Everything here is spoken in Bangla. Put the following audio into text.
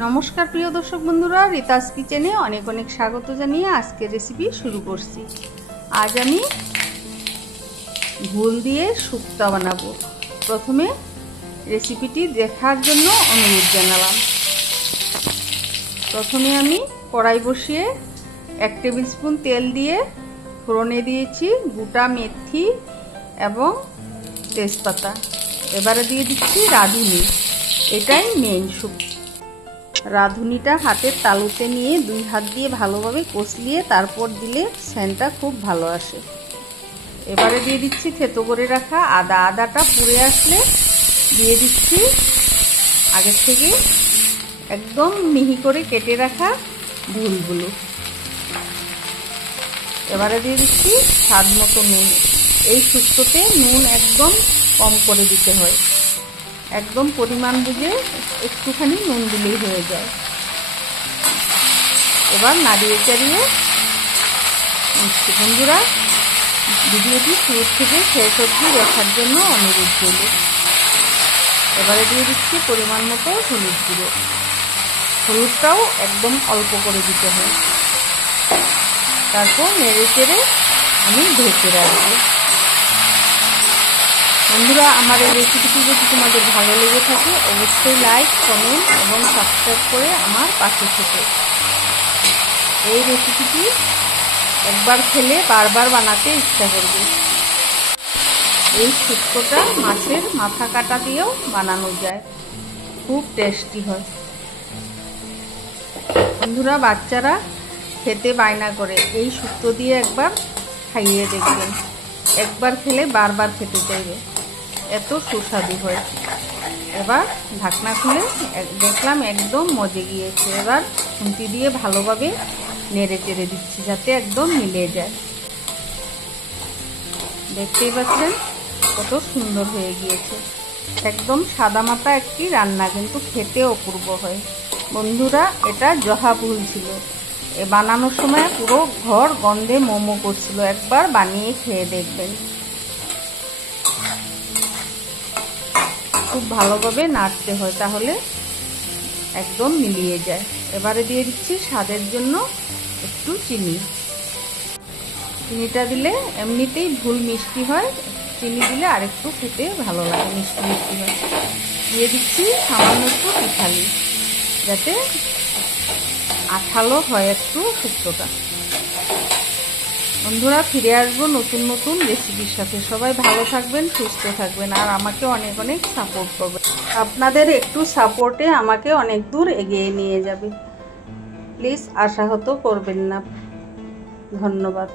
नमस्कार प्रिय दर्शक बंधुरा रीतास किचेने अनेक अनेक स्वागत जानिए आज के रेसिपि शुरू करছি। आज आमी भूल दिए शुक्ता बानाबो। प्रथमे रेसिपिटी देखार जन्य अनुरोध जानालाम। प्रथमे आमी कड़ाई बसिए 1 टेबिल स्पून तेल दिए फोड़ने दिएछि गोटा मेथी एवं तेजपाता। एबारे दिए दिচ্ছি राधुनी। एटाई मेन शुक्ता। राधुनीटा हाथेर तालुते निये दुई हाथ दिए भालोभाबे कषलिए तारपर दिले सेंटा खूब भालो आसे। एबारे दिए दिচ্ছি থেতো করে রাখা आदा। आदाटा पुড়ে আসলে দিয়ে দিচ্ছি আগে থেকে একদম মিহি করে কেটে রাখা ভুলগুলো। এবারে দিয়ে দিচ্ছি স্বাদ মতো নুন। এই শুক্তোতে নুন একদম কম করে দিতে হয়, एकदम परिमाण बुझे एकटूखानी नुन दिलेई हो जाए। एबार नाड़िए चाड़िए बंधुरा भिडियोटी शुरू थेके शेष अब्दि देखार जन्य अनुरोध रइल। एबारे दिए दिচ্ছি परिमाण मतो हलुद गुঁড়ো। हलुदटाও एकदम अल्प करे दिते हय। तारपर नेड़े चेड़े आमि ढेके राखबो। बंधुरा आमार এই রেসিপিটি যদি তোমাদের ভালো লেগে থাকে অবশ্যই লাইক কমেন্ট এবং সাবস্ক্রাইব করে আমার পাশে থেকো। এই রেসিপিটি একবার খেলে বারবার বানাতে ইচ্ছা করবে। এই শুক্তোটা মাছের মাথা কাটা দিয়েও বানানো যায়, খুব টেস্টি হয়। বন্ধুরা বাচ্চারা খেতে বায়না করে, এই শুক্তো দিয়ে একবার খাইয়ে দেখবেন, একবার খেলে বারবার খেতে চাইবে, এত সুস্বাদু হয়। এবার ঢাকনা খুলে দেখলাম একদম মজে গিয়েছে। এবার খুন্তি দিয়ে ভালোভাবে নেড়ে চেড়ে দিচ্ছি যাতে একদম মিলে যায়। দেখতেই পাচ্ছেন কত সুন্দর হয়ে গিয়েছে। একদম সাদামাটা একটি রান্না, কিন্তু খেতে অপূর্ব হয়। বন্ধুরা এটা জহা ভুল ছিল, এ বানানোর সময় পুরো ঘর গন্ধে মোমো করছিল। একবার বানিয়ে খেয়ে দেখবেন। খুব ভালোভাবে নাড়তে হয়, তাহলে একদম মিলিয়ে যায়। এবারে দিয়ে দিচ্ছি স্বাদের জন্য একটু চিনি। চিনিটা দিলে এমনিতেই ভুল মিষ্টি হয়, চিনি দিলে আরেকটু খেতে ভালো লাগে, মিষ্টি মিষ্টি হয়। দিয়ে দিচ্ছি সামান্য একটু পিঠালি, যাতে আঠালো হয় একটু শুক্তোটা। বন্ধুরা ফিরে আসবো নতুন নতুন রেসিপির সাথে। সবাই ভালো থাকবেন, সুস্থ থাকবেন, আর আমাকে অনেক অনেক সাপোর্ট করবেন। আপনাদের একটু সাপোর্টে আমাকে অনেক দূর এগিয়ে নিয়ে যাবে। প্লিজ আশাহত করবেন না। ধন্যবাদ।